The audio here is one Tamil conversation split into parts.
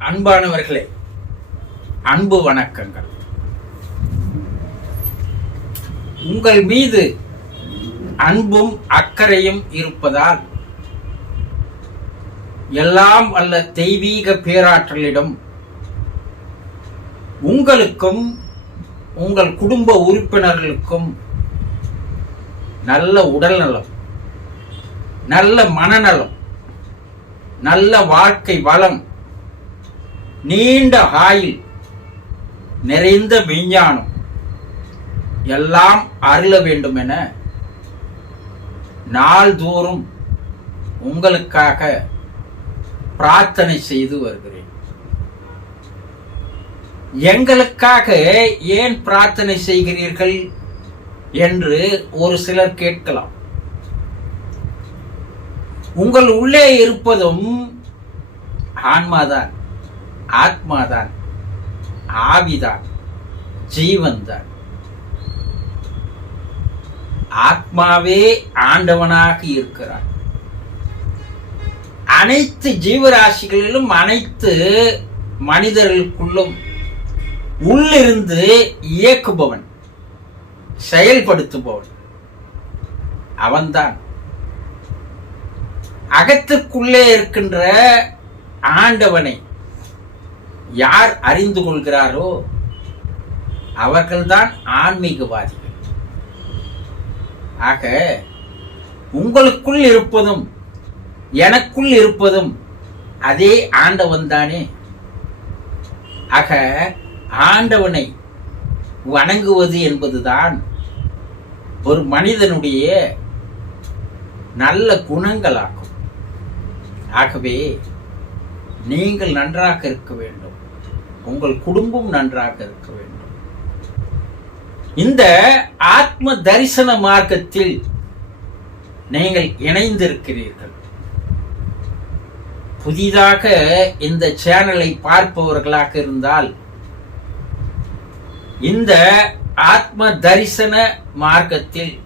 அன்பானவர்களே அன்பு வணக்கங்கள். உங்கள் மீது அன்பும் அக்கறையும் இருப்பதால் எல்லாம் அல்ல தெய்வீக பேராற்றலிடம் உங்களுக்கும் உங்கள் குடும்ப உறுப்பினர்களுக்கும் நல்ல உடல் நலம் நல்ல மனநலம் நல்ல வாழ்க்கை வளம் நீண்ட ஆயில் நிறைந்த விஞ்ஞானம் எல்லாம் அருள வேண்டும் என நாள்தோறும் உங்களுக்காக பிரார்த்தனை செய்து வருகிறேன். எங்களுக்காக ஏன் பிரார்த்தனை செய்கிறீர்கள் என்று ஒரு சிலர் கேட்கலாம். உங்கள் உள்ளே இருப்பதும் ஆன்மாதான். ஆத்மாதான் ஆவிதான் ஜீவன்தான். ஆத்மாவே ஆண்டவனாக இருக்கிறார் அனைத்து ஜீவராசிகளிலும் அனைத்து மனிதர்களுக்குள்ளும் உள்ளிருந்து இயக்குபவன் செயல்படுத்துபவன் அவன்தான். அகத்துக்குள்ளே இருக்கின்ற ஆண்டவனை யார் அறிந்து கொள்கிறாரோ அவர்கள்தான் ஆன்மீகவாதிகள் ஆக உங்களுக்குள் இருப்பதும் எனக்குள் இருப்பதும் அதே ஆண்டவன் தானே. ஆக ஆண்டவனை வணங்குவது என்பதுதான் ஒரு மனிதனுடைய நல்ல குணங்களாகும். ஆகவே நீங்கள் நன்றாக இருக்க வேண்டும். உங்கள் குடும்பம் நன்றாக இருக்க வேண்டும். இந்த ஆத்ம தரிசன மார்க்கத்தில் நீங்கள் இணைந்திருக்கிறீர்கள். புதிதாக இந்த சேனலை பார்ப்பவர்களாக இருந்தால் இந்த ஆத்ம தரிசன மார்க்கத்தில்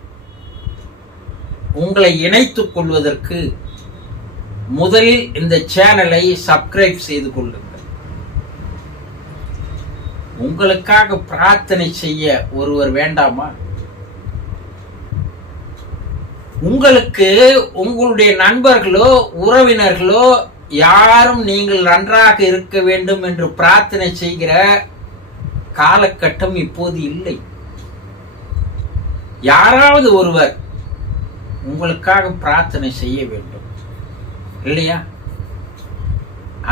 உங்களை இணைத்துக் கொள்வதற்கு முதலில் இந்த சேனலை சப்ஸ்கிரைப் செய்து கொள்ளுங்கள். உங்களுக்காக பிரார்த்தனை செய்ய ஒருவர் வேண்டாமா? உங்களுக்கு உங்களுடைய நண்பர்களோ உறவினர்களோ யாரும் நீங்கள் நன்றாக இருக்க வேண்டும் என்று பிரார்த்தனை செய்கிற காலகட்டம் இப்போது இல்லை. யாராவது ஒருவர் உங்களுக்காக பிரார்த்தனை செய்ய வேண்டும். இல்லையா?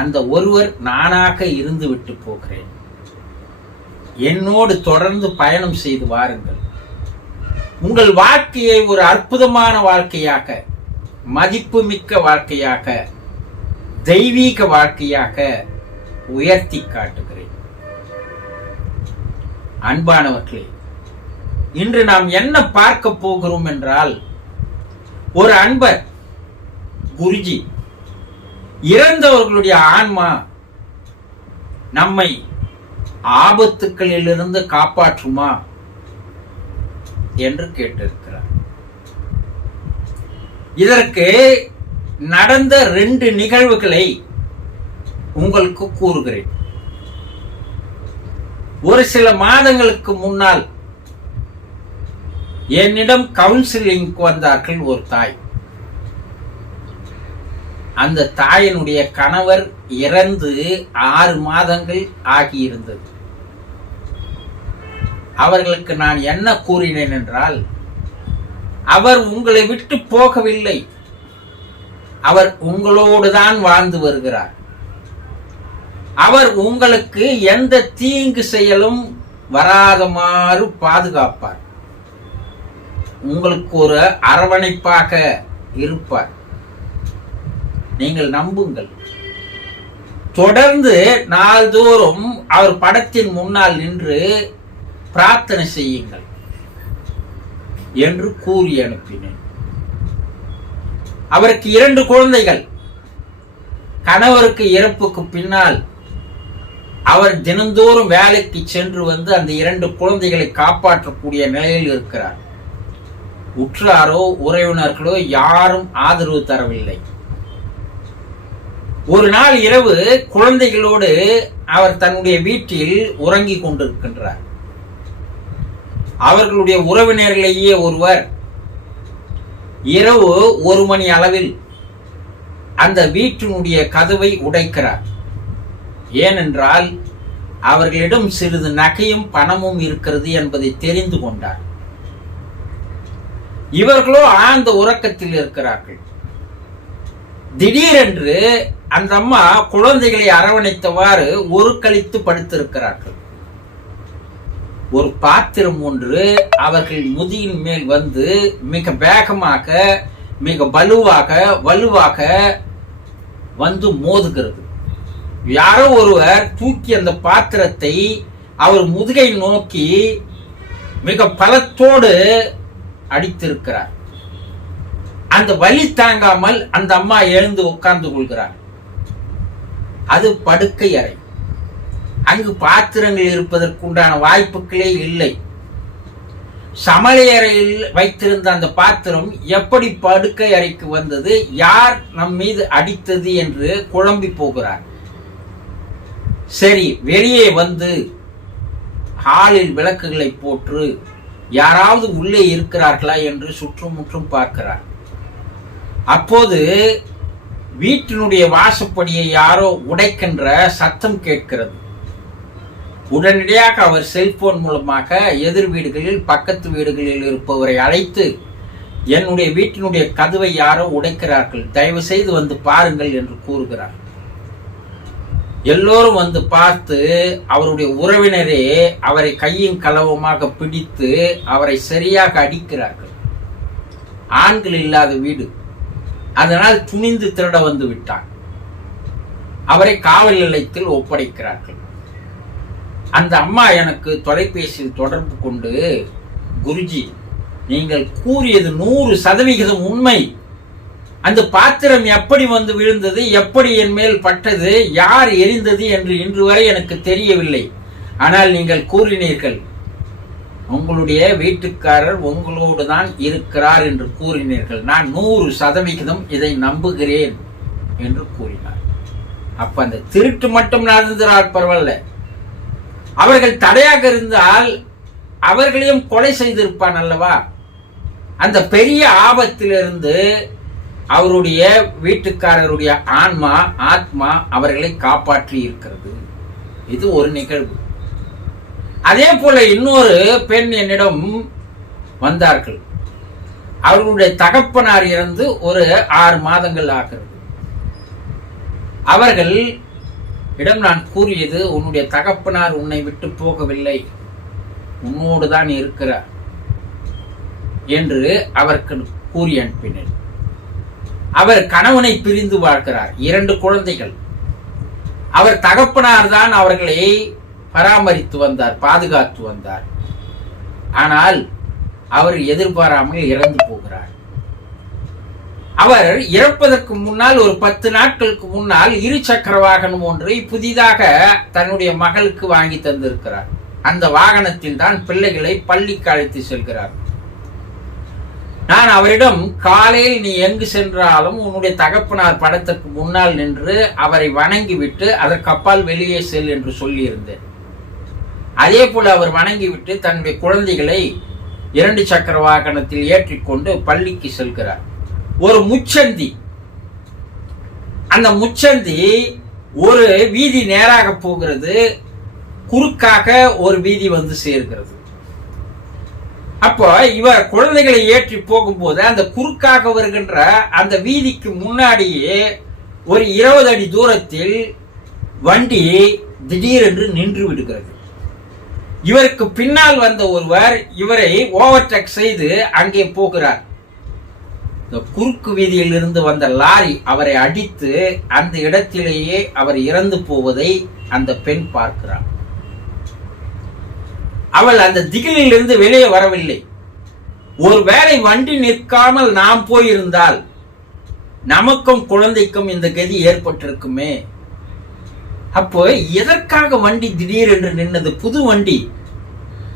அந்த ஒருவர் நானாக இருந்து விட்டு போகிறேன். என்னோடு தொடர்ந்து பயணம் செய்து வாருங்கள். உங்கள் வாழ்க்கையை ஒரு அற்புதமான வாழ்க்கையாக மதிப்புமிக்க வாழ்க்கையாக தெய்வீக வாழ்க்கையாக உயர்த்தி காட்டுகிறேன். அன்பானவர்களே இன்று நாம் என்ன பார்க்க போகிறோம் என்றால் ஒரு அன்பர் குருஜி இறந்தவர்களுடைய ஆன்மா நம்மை ஆபத்துக்களிலிருந்து காப்பாற்றுமா என்று கேட்டிருக்கிறார். இதற்கு நடந்த ரெண்டு நிகழ்வுகளை உங்களுக்கு கூறுகிறேன். ஒரு சில மாதங்களுக்கு முன்னால் என்னிடம் கவுன்சிலிங்க்கு வந்தார்கள் ஒரு தாய். அந்த தாயினுடைய கணவர் இறந்து ஆறு மாதங்கள் ஆகியிருந்தது. அவர்களுக்கு நான் என்ன கூறினேன் என்றால் அவர் உங்களை விட்டு போகவில்லை. அவர் உங்களோடு தான் வாழ்ந்து வருகிறார். அவர் உங்களுக்கு எந்த தீங்கு செயலும் வராதமாறு பாதுகாப்பார். உங்களுக்கு ஒரு அரவணைப்பாக இருப்பார். நீங்கள் நம்புங்கள். தொடர்ந்து நாள்தோறும் அவர் படத்தின் முன்னால் நின்று பிரார்த்தனை செய்யுங்கள் என்று கூறி அனுப்பினேன். அவருக்கு இரண்டு குழந்தைகள். கணவருக்கு இறப்புக்கு பின்னால் அவர் தினந்தோறும் வேலைக்கு சென்று வந்து அந்த இரண்டு குழந்தைகளை காப்பாற்றக்கூடிய நிலையில் இருக்கிறார். உற்றாரோ உறவினர்களோ யாரும் ஆதரவு தரவில்லை. ஒரு நாள் இரவு குழந்தைகளோடு அவர் தன்னுடைய வீட்டில் உறங்கிக் கொண்டிருக்கின்றார். அவர்களுடைய உறவினர்களையே ஒருவர் இரவு ஒரு மணி அளவில் அந்த வீட்டினுடைய கதவை உடைக்கிறார். ஏனென்றால் அவர்களிடம் சிறிது நகையும் பணமும் இருக்கிறது என்பதை தெரிந்து கொண்டார். இவர்களோ ஆழ்ந்த உறக்கத்தில் இருக்கிறார்கள். திடீரென்று அந்த அம்மா குழந்தைகளை அரவணைத்தவாறு ஒரு கழித்து படுத்திருக்கிறார்கள். ஒரு பாத்திரம் ஒன்று அவர்கள் முதியின் மேல் வந்து மிக வேகமாக மிக வலுவாக வலுவாக வந்து மோதுகிறது. யாரோ ஒருவர் தூக்கி அந்த பாத்திரத்தை அவர் முதுகை நோக்கி மிக பலத்தோடு அடித்திருக்கிறார். அந்த வலி தாங்காமல் அந்த அம்மா எழுந்து உட்கார்ந்து கொள்கிறார். அது படுக்கை அறை. அங்கு பாத்திரங்கள் இருப்பதற்குண்டான வாய்ப்புகளே இல்லை. சமையலறையில் வைத்திருந்த அந்த பாத்திரம் எப்படி படுக்கை அறைக்கு வந்தது? யார் நம் மீது அடித்தது என்று குழம்பி போகிறார். சரி வெளியே வந்து ஹாலில் விளக்குகளை போற்று யாராவது உள்ளே இருக்கிறார்களா என்று சுற்றுமுற்றும் பார்க்கிறார். அப்போது வீட்டினுடைய வாசப்படியை யாரோ உடைக்கின்ற சத்தம் கேட்கிறது. உடனடியாக அவர் செல்போன் மூலமாக எதிர் வீடுகளில் பக்கத்து வீடுகளில் இருப்பவரை அழைத்து என்னுடைய வீட்டினுடைய கதவை யாரோ உடைக்கிறார்கள் தயவு செய்து வந்து பாருங்கள் என்று கூறுகிறார். எல்லோரும் வந்து பார்த்து அவருடைய உறவினரே அவரை கையும் களவுமாக பிடித்து அவரை சரியாக அடிக்கிறார்கள். ஆண்கள் இல்லாத வீடு. அதனால் துணிந்து திருட வந்து விட்டான். அவரை காவல் நிலையத்தில் ஒப்படைக்கிறார்கள். அந்த அம்மா எனக்கு தொலைபேசியில் தொடர்பு கொண்டு குருஜி நீங்கள் கூறியது நூறு சதவிகிதம் உண்மை. அந்த பாத்திரம் எப்படி வந்து விழுந்தது எப்படி என் மேல் பட்டது யார் எரிந்தது என்று இன்று வரை எனக்கு தெரியவில்லை. ஆனால் நீங்கள் கூறினீர்கள் உங்களுடைய வீட்டுக்காரர் உங்களோடு தான் இருக்கிறார் என்று கூறினீர்கள். நான் நூறு சதவிகிதம் இதை நம்புகிறேன் என்று கூறினார். அப்ப அந்த திருட்டு மட்டும் நடந்துகிறார் பரவாயில்ல. அவர்கள் தடையாக இருந்தால் அவர்களையும் கொலை செய்திருப்பான் அல்லவா? அந்த பெரிய ஆபத்திலிருந்து அவருடைய வீட்டுக்காரருடைய ஆன்மா ஆத்மா அவர்களை காப்பாற்றி இருக்கிறது. இது ஒரு நிகழ்வு. அதே போல இன்னொரு பெண் என்னிடம் வந்தார்கள். அவர்களுடைய தகப்பனார் இறந்து ஒரு ஆறு மாதங்கள் ஆகிறது. அவர்கள் இடம் நான் கூறியது உன்னுடைய தகப்பனார் உன்னை விட்டு போகவில்லை. உன்னோடு தான் இருக்கிறார் என்று அவருக்கு கூறி அனுப்பினர் அவர் கணவனை பிரிந்து வாழ்கிறார். இரண்டு குழந்தைகள். அவர் தகப்பனார் தான் அவர்களை பராமரித்து வந்தார் பாதுகாத்து வந்தார். ஆனால் அவர் எதிர்பாராமல் இறந்து போகிறார். அவர் இறப்பதற்கு முன்னால் ஒரு பத்து நாட்களுக்கு முன்னால் இரு சக்கர வாகனம் ஒன்றை புதிதாக தன்னுடைய மகளுக்கு வாங்கி தந்திருக்கிறார். அந்த வாகனத்தில் தான் பிள்ளைகளை பள்ளிக்கு அழைத்து செல்கிறார். நான் அவரிடம் காலையில் நீ எங்கு சென்றாலும் உன்னுடைய தகப்பனார் படத்திற்கு முன்னால் நின்று அவரை வணங்கிவிட்டு அதற்கு அப்பால் வெளியே செல் என்று சொல்லியிருந்தேன். அதே போல அவர் வணங்கிவிட்டு தன்னுடைய குழந்தைகளை இரண்டு சக்கர வாகனத்தில் ஏற்றிக்கொண்டு பள்ளிக்கு செல்கிறார். ஒரு முச்சந்தி. அந்த முச்சந்தி ஒரு வீதி நேராக போகிறது. குறுக்காக ஒரு வீதி வந்து சேர்கிறது. அப்போ இவர் குழந்தைகளை ஏற்றி போகும்போது அந்த குறுக்காக வருகின்ற அந்த வீதிக்கு முன்னாடியே ஒரு இருபது அடி தூரத்தில் வண்டி திடீரென்று நின்று விடுகிறது. இவருக்கு பின்னால் வந்த ஒருவர் இவரை ஓவர்டேக் செய்து அங்கே போகிறார். இந்த குறுக்கு வீதியில் இருந்து வந்த லாரி அவரை அடித்து அந்த இடத்திலேயே அவர் இறந்து போவதை அந்த பெண் பார்க்கிறார். அவள் அந்த திகிலில் இருந்து வெளியே வரவில்லை. ஒருவேளை வண்டி நிற்காமல் நாம் போயிருந்தால் நமக்கும் குழந்தைக்கும் இந்த கதி ஏற்பட்டிருக்குமே. அப்போ எதற்காக வண்டி திடீரென்று நின்னது? புது வண்டி.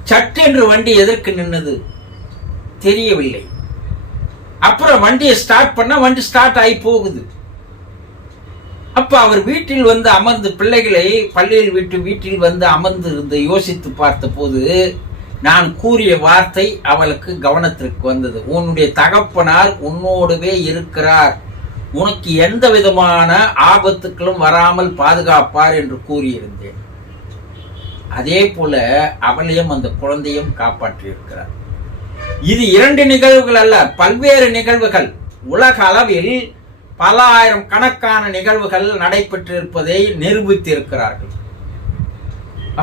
சட்டென்று வண்டி எதற்கு நின்னது? தெரியவில்லை. அப்புறம் வண்டியை ஸ்டார்ட் பண்ண வண்டி ஸ்டார்ட் ஆகி போகுது. அப்ப அவர் வீட்டில் வந்து அமர்ந்து பிள்ளைகளை பள்ளியில் விட்டு வீட்டில் வந்து அமர்ந்து இருந்து யோசித்து பார்த்த போது நான் கூறிய வார்த்தை அவளுக்கு கவனத்திற்கு வந்தது. உன்னுடைய தகப்பனார் உன்னோடவே இருக்கிறார். உனக்கு எந்த விதமான ஆபத்துக்களும் வராமல் பாதுகாப்பார் என்று கூறியிருந்தேன். அதே போல அவளையும் அந்த குழந்தையும் காப்பாற்றியிருக்கிறார். இது இரண்டு நிகழ்வுகள் அல்ல பல்வேறு நிகழ்வுகள். உலக அளவில் பல ஆயிரம் கணக்கான நிகழ்வுகள் நடைபெற்றிருப்பதை நிரூபித்திருக்கிறார்கள்.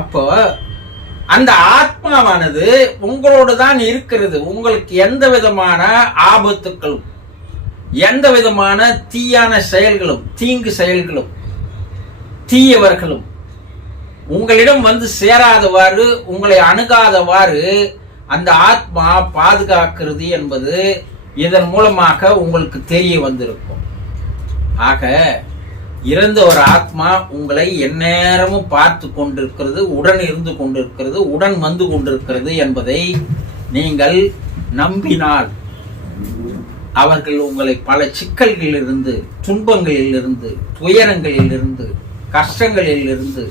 அப்போ அந்த ஆத்மாவானது உங்களோடு தான் இருக்கிறது. உங்களுக்கு எந்த விதமான ஆபத்துக்களும் எந்த விதமான தீயான செயல்களும் தீங்கு செயல்களும் தீயவர்களும் உங்களிடம் வந்து சேராதவாறு உங்களை அணுகாதவாறு அந்த ஆத்மா பாதுகாக்கிறது என்பது இதன் மூலமாக உங்களுக்கு தெரிய வந்திருக்கும். ஆக இறந்த ஒரு ஆத்மா உங்களை எந்நேரமும் பார்த்து கொண்டிருக்கிறது உடன் இருந்து கொண்டிருக்கிறது உடன் வந்து கொண்டிருக்கிறது என்பதை நீங்கள் நம்பினால் அவர்கள் உங்களை பல சிக்கல்களிலிருந்து துன்பங்களிலிருந்து துயரங்களிலிருந்து கஷ்டங்களிலிருந்து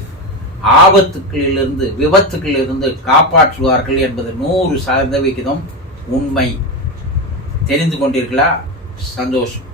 ஆபத்துக்களிலிருந்து விபத்துக்களிலிருந்து காப்பாற்றுவார்கள் என்பது நூறு சதவிகிதம் உண்மை. தெரிந்து கொண்டீர்களா? சந்தோஷம்.